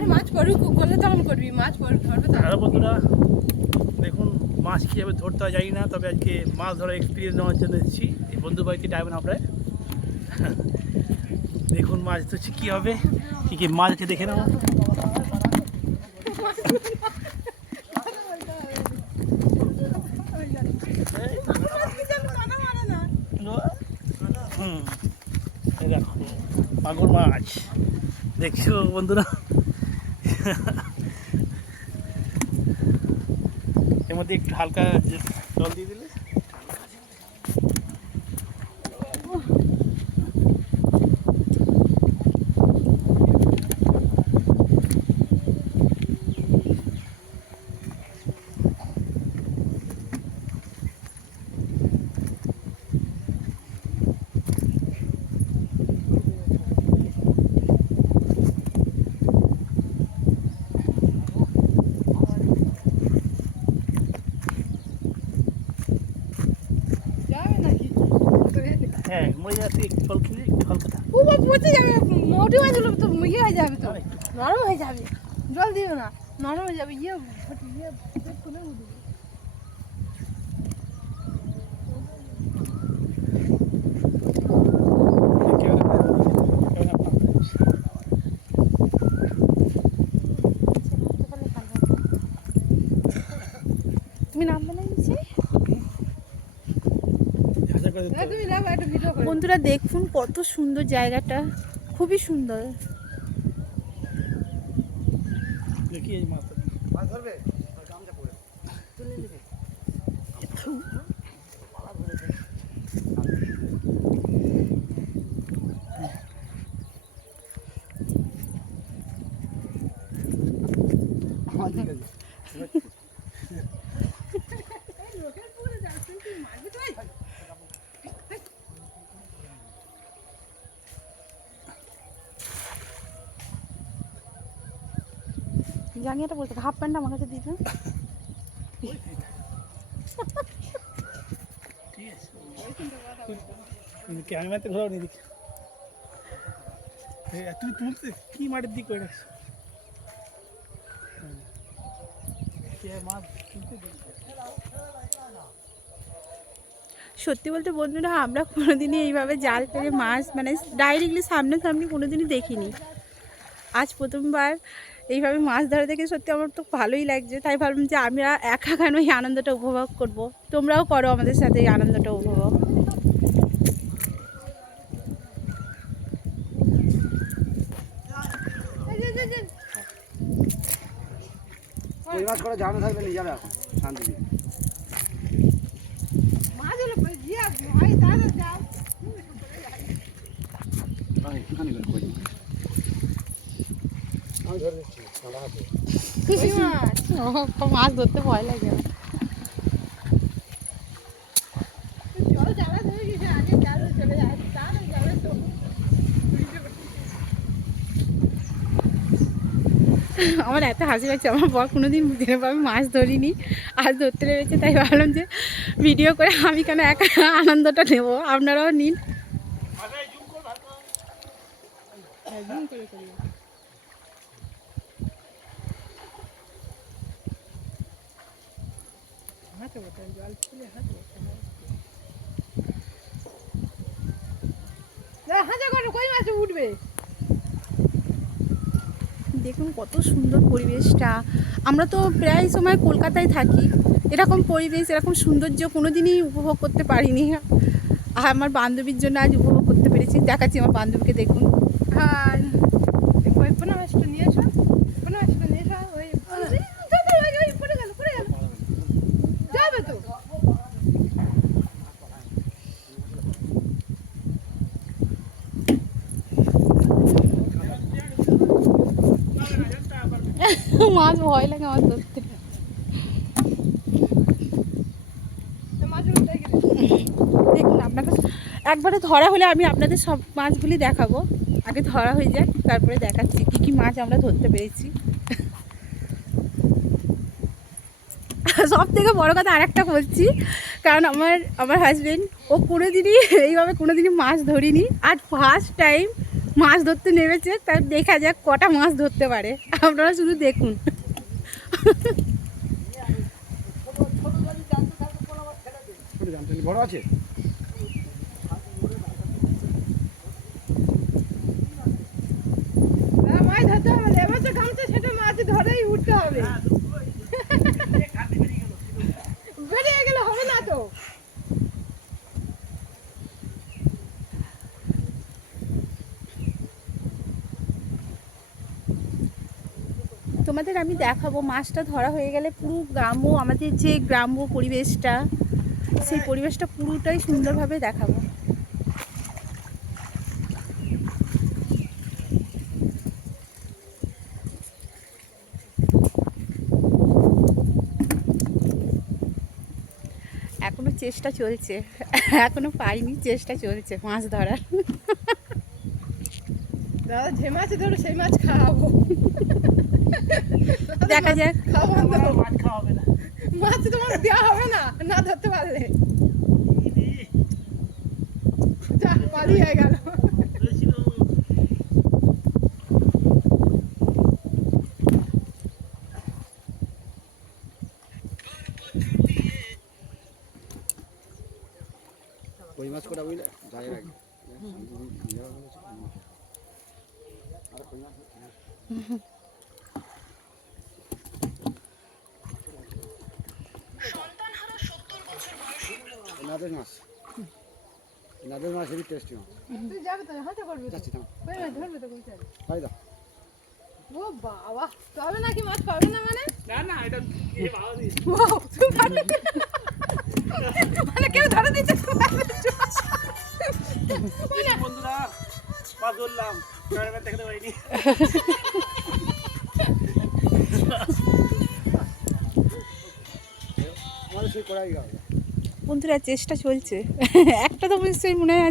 আর মাছ পড়ুক করলে তখন করবি, মাছ পড়ুক ধরবে। হ্যালো বন্ধুরা, দেখুন মাছ কীভাবে ধরতে হয় জানি না, তবে আজকে মাছ ধরার এক্সপিরিয়েন্স নেওয়ার জন্য এসেছি এই বন্ধু বাড়িতে ডায়মন্ড হাবড়ায়। দেখুন মাছ ধরছি কী হবে, কী কী মাছ আছে দেখে নাও। মাগুর মাছ দেখছো বন্ধুরা, এর মধ্যে একটু হালকা জল দিয়ে দিলে হ্যাঁ মরে যাচ্ছে, একটু জল খেলে একটু হালকা ও বাবা পচে যাবে, মোটি মাছগুলো তো ইয়ে হয়ে যাবে, তো নরম হয়ে যাবে। জল দিও না, নরম হয়ে যাবে। ইয়ে খুলে উঠবে। তুমি নামবে না নিচে? বন্ধুরা দেখুন কত সুন্দর জায়গাটা, খুবই সুন্দর। দেখি এই মাছ ধরবে জানি এটা বলতে হাফ প্যান্ট আমার কাছে দিবে। ঠিক আছে, ক্যামেরাতে ঘোরাও নি দেখি। তুই তুলতে কি মাটির দিক করে রাখছো? সত্যি বলতে বন্ধুরা, আমরা কোনোদিনই এইভাবে জাল ফেলে মাছ মানে ডাইরেক্টলি সামনাসামনি কোনোদিনই দেখিনি। আজ প্রথমবার এইভাবে মাছ ধরা দেখে সত্যি আমার তো ভালোই লাগছে। তাই ভাবলাম যে আমরা একা কেন এই আনন্দটা উপভোগ করব, তোমরাও করো আমাদের সাথে এই আনন্দটা উপভোগ। ওই মাছ করে জানো থাকবে নিয়ে যাবে এখন শান্তি। মাছ ধরতে ভয় লাগে। আমার এত হাসি পাচ্ছে, আমার বর কোনোদিন দিনের মাছ ধরিনি, আজ ধরতে লেগেছে। তাই ভাবলাম যে ভিডিও করে আমি কেন একা আনন্দটা নেব, আপনারাও নিন। উঠবে। দেখুন কত সুন্দর পরিবেশটা। আমরা তো প্রায় সময় কলকাতায় থাকি, এরকম পরিবেশ এরকম সৌন্দর্য কোনোদিনই উপভোগ করতে পারিনি। আর আমার বান্ধবীর জন্য আজ উপভোগ করতে পেরেছি। দেখাচ্ছি আমার বান্ধবীকে, দেখুন। আর মাছটা নিয়ে এসো, মাছটা নিয়ে এসো। যাবে তো মাছ ভয় লাগে আমার ধরতে। দেখুন আপনাকে একবারে ধরা হলে আমি আপনাদের সব মাছগুলি দেখাবো। আগে ধরা হয়ে যাক, তারপরে দেখাচ্ছি কি কি মাছ আমরা ধরতে পেরেছি। সব থেকে বড় কথা আরেকটা বলছি, কারণ আমার হাজবেন্ড ও কোনোদিনই এইভাবে কোনোদিনই মাছ ধরিনি, আর ফার্স্ট টাইম মাছ ধরতে নেমেছে, তাই দেখা যাক কটা মাছ ধরতে পারে। আপনারা শুধু দেখুন। ছোট জানতে বড় আছে? মাছ ধরতে হবে, এবার তো গামছা সেটা মাছ ধরেই উঠতে হবে। বেরিয়ে গেলে হবে না তো। তোমাদের আমি দেখাবো মাছটা ধরা হয়ে গেলে পুরো গ্রাম্য, আমাদের যে গ্রাম্য পরিবেশটা, সেই পরিবেশটা পুরোটাই সুন্দরভাবে দেখাবো। এখনো চেষ্টা চলছে, এখনো পাইনি, চেষ্টা চলছে মাছ ধরার। দাদা যে মাছ ধরো সেই মাছ খাওয়াবো। দেখা যাক। খাওয়া বন্ধ। মাছ খাওয়া হবে না। মাছ তোমার দেওয়া হবে না, না ধরতে পারলে। যা পালিয়ে গেল। কই মাছ কটা বুঝলে যায় আগে আর কই মাছ নাদের মাছ, নাদের মাছ হেবি টেস্টি মাছ। তুই যাবে তো, হাতে করবি তো। যাচ্ছি থাম কই মাছ ধরবে তো কই চাই। তাই দাও। ও বাবা, তবে নাকি মাছ পাবে না মানে? না না, এটা এ ভালো দিস। ও তুই মানে কেউ ধরে দিচ্ছে বন্ধুরা মাছ ধরলাম, ক্যামেরা দেখাতে পারিনি। আমাদের সেই কড়াই গাও। বন্ধুরা চেষ্টা চলছে, একটা তো নিশ্চয়ই মনে হয়